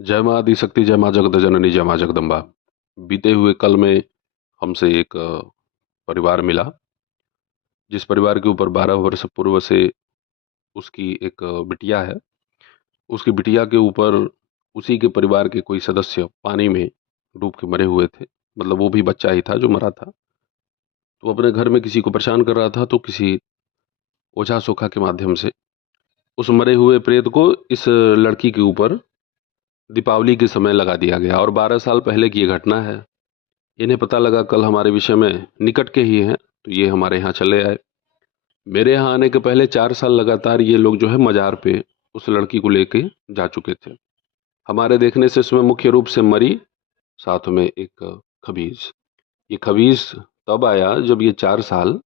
जय माँ आदिशक्ति, जय माँ जगत जननी, जय माँ जगदम्बा। बीते हुए कल में हमसे एक परिवार मिला, जिस परिवार के ऊपर 12 वर्ष पूर्व से उसकी एक बिटिया है। उसकी बिटिया के ऊपर उसी के परिवार के कोई सदस्य पानी में डूब के मरे हुए थे। मतलब वो भी बच्चा ही था जो मरा था। तो अपने घर में किसी को परेशान कर रहा था, तो किसी ओझा सोखा के माध्यम से उस मरे हुए प्रेत को इस लड़की के ऊपर दीपावली के समय लगा दिया गया। और 12 साल पहले की ये घटना है। इन्हें पता लगा कल हमारे विषय में, निकट के ही हैं, तो ये हमारे यहाँ चले आए। मेरे यहाँ आने के पहले 4 साल लगातार ये लोग जो है मजार पे उस लड़की को लेके जा चुके थे। हमारे देखने से इसमें मुख्य रूप से मरी, साथ में एक खबीज। ये खबीज तब आया जब ये 4 साल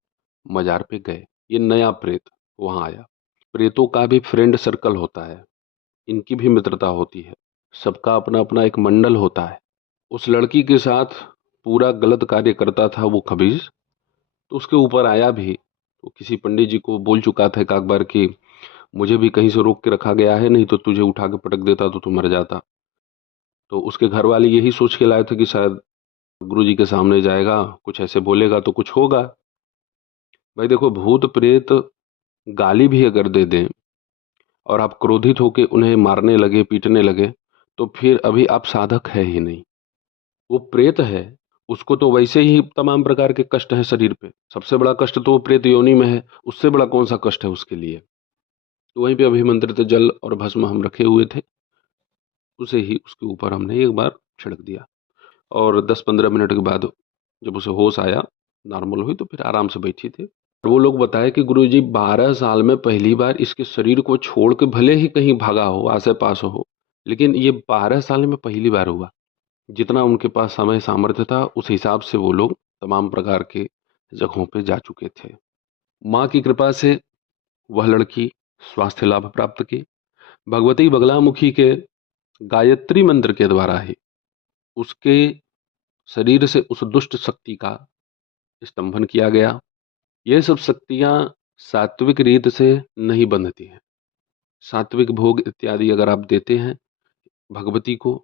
मजार पे गए। ये नया प्रेत वहां आया। प्रेतों का भी फ्रेंड सर्कल होता है, इनकी भी मित्रता होती है, सबका अपना अपना एक मंडल होता है। उस लड़की के साथ पूरा गलत कार्य करता था वो खबीज, तो उसके ऊपर आया भी। तो किसी पंडित जी को बोल चुका था एक बार कि मुझे भी कहीं से रोक के रखा गया है, नहीं तो तुझे उठा के पटक देता तो तू मर जाता। तो उसके घर वाले यही सोच के लाए थे कि शायद गुरु जी के सामने जाएगा, कुछ ऐसे बोलेगा तो कुछ होगा। भाई देखो, भूत प्रेत गाली भी अगर दे दें और आप क्रोधित होकर उन्हें मारने लगे, पीटने लगे, तो फिर अभी आप साधक है ही नहीं। वो प्रेत है, उसको तो वैसे ही तमाम प्रकार के कष्ट हैं शरीर पे। सबसे बड़ा कष्ट तो वो प्रेत योनि में है, उससे बड़ा कौन सा कष्ट है उसके लिए। तो वहीं पे अभिमंत्रित जल और भस्म हम रखे हुए थे, उसे ही उसके ऊपर हमने एक बार छिड़क दिया। और 10-15 मिनट के बाद जब उसे होश आया, नॉर्मल हुई, तो फिर आराम से बैठी थी। और वो लोग बताए कि गुरुजी 12 साल में पहली बार इसके शरीर को छोड़ के भले ही कहीं भागा हो, आसे पास हो, लेकिन ये 12 साल में पहली बार हुआ। जितना उनके पास समय सामर्थ्य था उस हिसाब से वो लोग तमाम प्रकार के जगहों पे जा चुके थे। माँ की कृपा से वह लड़की स्वास्थ्य लाभ प्राप्त की। भगवती बगलामुखी के गायत्री मंत्र के द्वारा ही उसके शरीर से उस दुष्ट शक्ति का स्तंभन किया गया। ये सब शक्तियां सात्विक रीत से नहीं बंधती हैं। सात्विक भोग इत्यादि अगर आप देते हैं भगवती को,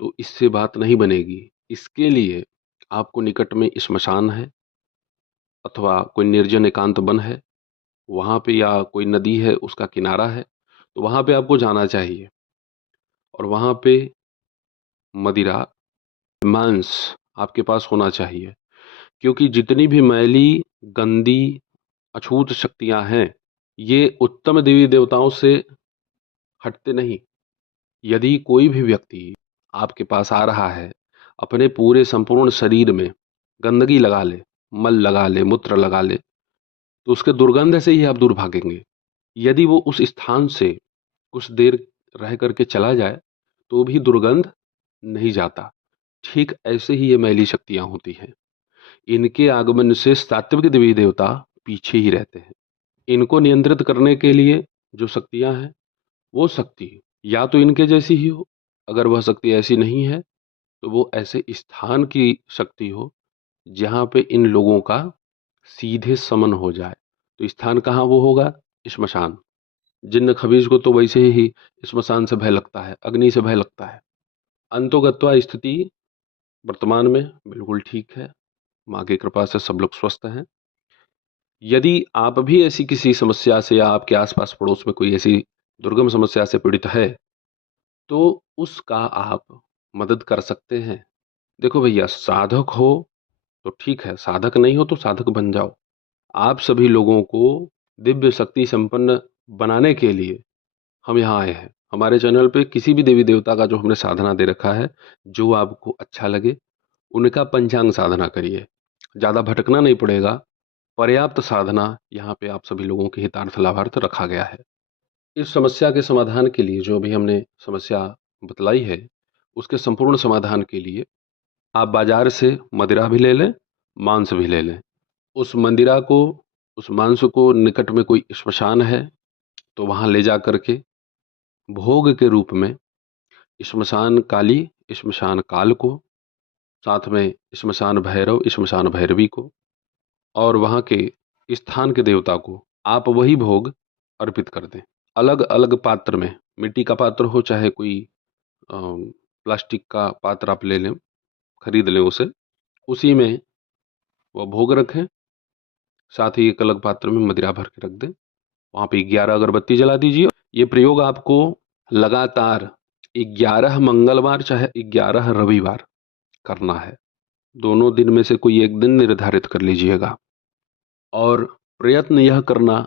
तो इससे बात नहीं बनेगी। इसके लिए आपको निकट में श्मशान है अथवा कोई निर्जन एकांत वन है वहां पे, या कोई नदी है उसका किनारा है, तो वहां पे आपको जाना चाहिए। और वहां पे मदिरा, मांस आपके पास होना चाहिए। क्योंकि जितनी भी मैली, गंदी, अछूत शक्तियां हैं, ये उत्तम देवी देवताओं से हटते नहीं। यदि कोई भी व्यक्ति आपके पास आ रहा है, अपने पूरे संपूर्ण शरीर में गंदगी लगा ले, मल लगा ले, मूत्र लगा ले, तो उसके दुर्गंध से ही आप दूर भागेंगे। यदि वो उस स्थान से कुछ देर रह करके चला जाए तो भी दुर्गंध नहीं जाता। ठीक ऐसे ही ये मैली शक्तियां होती हैं। इनके आगमन से सात्विक देवी देवता पीछे ही रहते हैं। इनको नियंत्रित करने के लिए जो शक्तियां हैं, वो शक्ति या तो इनके जैसी ही हो, अगर वह शक्ति ऐसी नहीं है तो वो ऐसे स्थान की शक्ति हो जहां पे इन लोगों का सीधे समन हो जाए। तो स्थान कहाँ वो होगा? श्मशान। जिन्न खबीज को तो वैसे ही श्मशान से भय लगता है, अग्नि से भय लगता है। अंतोगत्वा स्थिति वर्तमान में बिल्कुल ठीक है। माँ की कृपा से सब लोग स्वस्थ हैं। यदि आप भी ऐसी किसी समस्या से, या आपके आसपास पड़ोस में कोई ऐसी दुर्गम समस्या से पीड़ित है, तो उसका आप मदद कर सकते हैं। देखो भैया, साधक हो तो ठीक है, साधक नहीं हो तो साधक बन जाओ। आप सभी लोगों को दिव्य शक्ति संपन्न बनाने के लिए हम यहाँ आए हैं। हमारे चैनल पे किसी भी देवी देवता का जो हमने साधना दे रखा है, जो आपको अच्छा लगे उनका पंचांग साधना करिए। ज़्यादा भटकना नहीं पड़ेगा। पर्याप्त साधना यहाँ पे आप सभी लोगों के हितार्थ लाभार्थ रखा गया है। इस समस्या के समाधान के लिए जो भी हमने समस्या बतलाई है, उसके संपूर्ण समाधान के लिए आप बाजार से मदिरा भी ले लें, मांस भी ले लें। उस मंदिरा को, उस मांस को, निकट में कोई श्मशान है तो वहां ले जा करके भोग के रूप में श्मशान काली, श्मशान काल को, साथ में श्मशान भैरव, श्मशान भैरवी को, और वहां के स्थान के देवता को आप वही भोग अर्पित कर दें। अलग अलग पात्र में, मिट्टी का पात्र हो चाहे कोई प्लास्टिक का पात्र आप ले लें, खरीद लें उसे, उसी में वह भोग रखें। साथ ही एक अलग पात्र में मदिरा भर के रख दें, वहाँ पे 11 अगरबत्ती जला दीजिए। ये प्रयोग आपको लगातार 11 मंगलवार चाहे 11 रविवार करना है। दोनों दिन में से कोई एक दिन निर्धारित कर लीजिएगा और प्रयत्न यह करना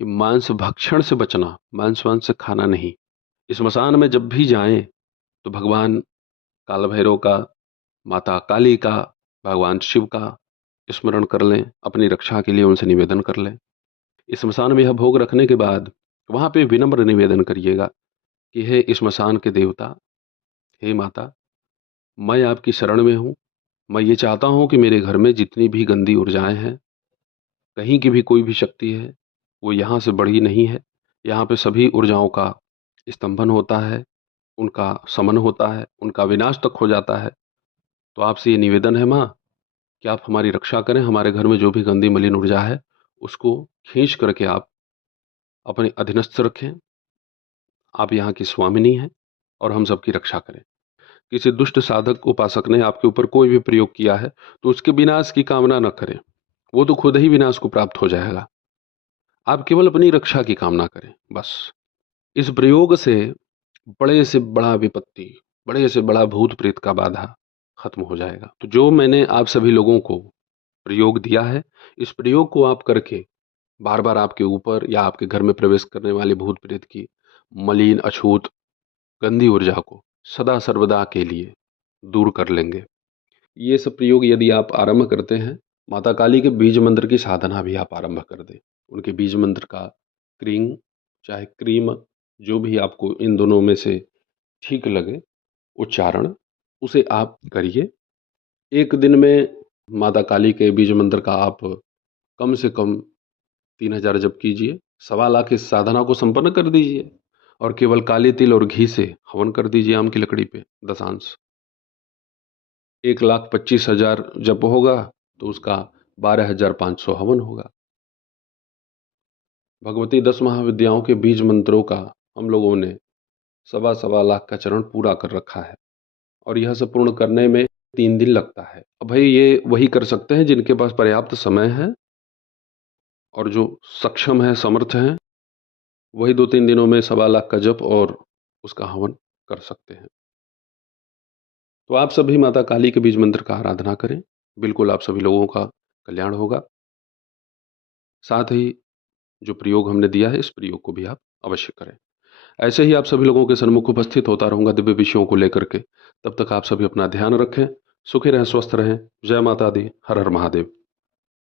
कि मांस भक्षण से बचना, मांस वांस से खाना नहीं। श्मशान में जब भी जाएं तो भगवान काल भैरव का, माता काली का, भगवान शिव का स्मरण कर लें, अपनी रक्षा के लिए उनसे निवेदन कर लें। श्मशान में यह भोग रखने के बाद वहाँ पे विनम्र निवेदन करिएगा कि हे श्मशान के देवता, हे माता, मैं आपकी शरण में हूँ। मैं ये चाहता हूँ कि मेरे घर में जितनी भी गंदी ऊर्जाएं हैं, कहीं की भी कोई भी शक्ति है, वो यहाँ से बढ़ी नहीं है। यहाँ पे सभी ऊर्जाओं का स्तंभन होता है, उनका समन होता है, उनका विनाश तक हो जाता है। तो आपसे ये निवेदन है माँ कि आप हमारी रक्षा करें, हमारे घर में जो भी गंदी मलिन ऊर्जा है उसको खींच करके आप अपने अधीनस्थ रखें। आप यहाँ की स्वामिनी हैं और हम सबकी रक्षा करें। किसी दुष्ट साधक उपासक ने आपके ऊपर कोई भी प्रयोग किया है तो उसके विनाश की कामना न करें, वो तो खुद ही विनाश को प्राप्त हो जाएगा। आप केवल अपनी रक्षा की कामना करें बस। इस प्रयोग से बड़े से बड़ा विपत्ति, बड़े से बड़ा भूत प्रेत का बाधा खत्म हो जाएगा। तो जो मैंने आप सभी लोगों को प्रयोग दिया है, इस प्रयोग को आप करके बार बार आपके ऊपर या आपके घर में प्रवेश करने वाले भूत प्रेत की मलिन, अछूत, गंदी ऊर्जा को सदा सर्वदा के लिए दूर कर लेंगे। ये सब प्रयोग यदि आप आरंभ करते हैं, माता काली के बीज मंत्र की साधना भी आप आरंभ कर दें। उनके बीज मंत्र का क्रीम चाहे क्रीम, जो भी आपको इन दोनों में से ठीक लगे उच्चारण, उसे आप करिए। एक दिन में माता काली के बीज मंत्र का आप कम से कम 3000 जप कीजिए। 1.25 लाख इस साधना को संपन्न कर दीजिए और केवल काले तिल और घी से हवन कर दीजिए आम की लकड़ी पे दशांश। 1,25,000 जप होगा तो उसका 12,500 हवन होगा। भगवती 10 महाविद्याओं के बीज मंत्रों का हम लोगों ने 1.25 लाख का चरण पूरा कर रखा है और यह सब पूर्ण करने में 3 दिन लगता है। अब भाई ये वही कर सकते हैं जिनके पास पर्याप्त समय है और जो सक्षम है, समर्थ हैं, वही 2-3 दिनों में 1.25 लाख का जप और उसका हवन कर सकते हैं। तो आप सभी माता काली के बीज मंत्र का आराधना करें, बिल्कुल आप सभी लोगों का कल्याण होगा। साथ ही जो प्रयोग हमने दिया है, इस प्रयोग को भी आप अवश्य करें। ऐसे ही आप सभी लोगों के सन्मुख उपस्थित होता रहूंगा दिव्य विषयों को लेकर के। तब तक आप सभी अपना ध्यान रखें, सुखी रहें, स्वस्थ रहें। जय माता दी, हर हर महादेव।